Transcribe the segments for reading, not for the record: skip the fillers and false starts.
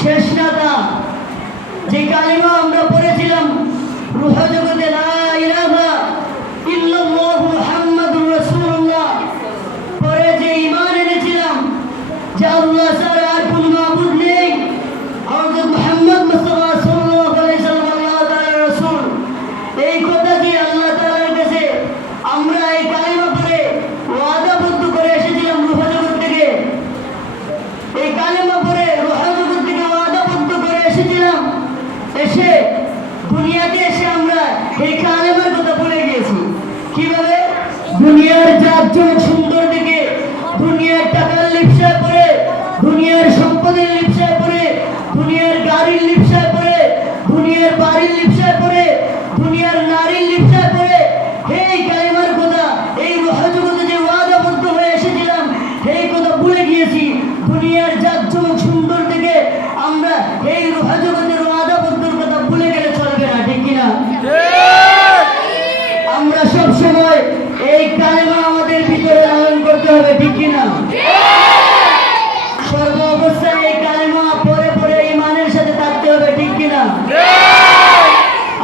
শেষ নাতা যে কালিমা আমরা পড়েছিলাম রূহ জগতে লা ইলাহা ইল্লাল্লাহু মুহাম্মাদুর রাসূলুল্লাহ, পরে যে ঈমান এনেছিলাম যে আল্লাহ ছাড়া আর কোনো মাবুদ নেই, হযরত মুহাম্মদ মুস্তাফা সাল্লাল্লাহু আলাইহি সাল্লাম আল্লাহ তাআলার রাসূল, এই কথা যে আল্লাহ তাআলার কাছে আমরা এই কালিমা পড়ে ওয়াদাবদ্ধ করে এসেছিলাম রূহ জগৎ থেকে, এই কালিমা পড়ে রূহ জগৎ থেকে ওয়াদাবদ্ধ করে এসেছিলাম, এসে দুনিয়াতে এসে আমরা এই কালিমার কথা ভুলে গিয়েছি। কিভাবে? দুনিয়ার জাতজনক সুন্দর দেখে, দুনিয়ার টাকার লিপসায় পড়ে, দুনিয়ার সম্পদের লিপসায় পড়ে, দুনিয়ার গাড়ির লিপসায় পড়ে, দুনিয়ার বাড়ির লিপসায় পড়ে, দুনিয়ার নারীর লিপসায় পড়ে এই কালিমার কথা, এই রূহ জগতে যে ওয়াদাবদ্ধ হয়ে এসেছিলাম এই কথা ভুলে গিয়েছি। দুনিয়ার জাতজনক সুন্দর দেখে আমরা এই রূহ জগতের ওয়াদাবদ্ধর কথা ভুলে গেলে চলবে না, ঠিক কিনা? আমরা সব সময় এই কালিমা আমাদের ভিতরে লালন করতে হবে, ঠিক কিনা? সর্ব অবস্থায় এই কালিমা পরে পরে ঈমানের সাথে থাকতে হবে, ঠিক কিনা?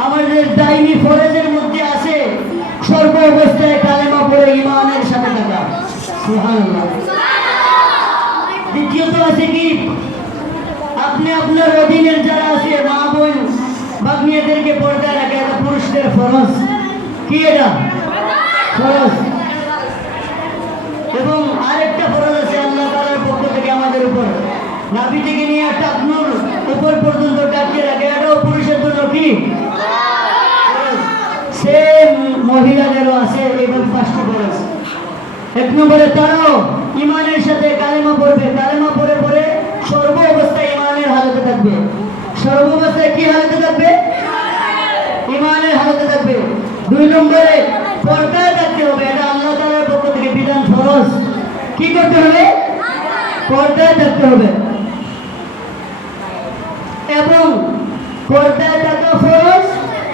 আমাদের দাইমি ফরজের মধ্যে আছে সর্ব অবস্থায় কালিমা পড়ে ঈমানের সাথে থাকা। সুবহানাল্লাহ। দ্বিতীয়ত আছে কি, আপনি আপনার অধীনের যারা আছে মা বোন ভাগ্নিয়াদেরকে পর্দায় রাখে, এটা পুরুষদের ফরজ। কি এটা? ফরজ। এবং আরেকটা ফরজ আছে আল্লাহ তাআলার পক্ষ থেকে আমাদের উপর, নাভি থেকে নিয়ে টাকনুর উপর পর্যন্ত ঢাকিয়ে রাখে, এটাও পুরুষের জন্য কি সেম মহিলাদেরও আছে। এবং পাঁচটা ফরজ। এক নম্বরে তারাও ঈমানের সাথে কালেমা পড়বে, কালেমা পড়ে পড়ে সর্ব অবস্থায় ঈমানের হালতে থাকবে। সর্ব অবস্থায় কি হালতে থাকবে? ঈমানের হালতে থাকবে। দুই নম্বরে পর্দায় থাকতে হবে, এটা আল্লাহ তাআলার পক্ষ থেকে বিধান, ফরজ। কি করতে হবে? পর্দায় থাকতে হবে। এবং পর্দায় থাকা ফরজ,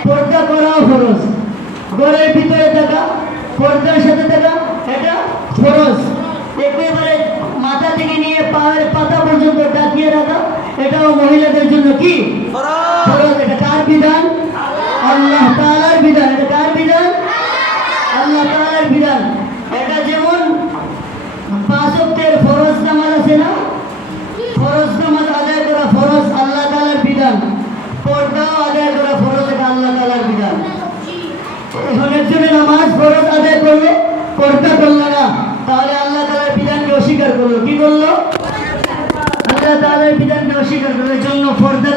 পর্দা করাও ফরজ। ঘরের ভিতরে থাকা, পর্দার সাথে থাকা, এটা ফরজ। একেবারে মাথা থেকে নিয়ে পায়ের পাতা পর্যন্ত ঢাকিয়ে রাখা, এটাও মহিলাদের জন্য কি ফরজ। এটা কার বিধান? আল্লাহ তাআলার বিধান। এটা কার বিধান? আল্লাহ তাআলার বিধান। এটা যেমন পাঁচ ওয়াক্তের ফরজ নামাজ আছে না, ফরজ নামাজ আদায় করা ফরজ, আল্লাহ তাআলার বিধান। পর্দাও আদায় করা ফরজ, এটা আল্লাহ তাআলার বিধান। এখন একজনে নামাজ ফরজ আদায় করবে, পর্দা করলো না, তাহলে আল্লাহ তাআলার বিধানকে অস্বীকার করলো। কি করলো? আল্লাহ তাআলার বিধানকে অস্বীকার করলো। এর জন্য পর্দা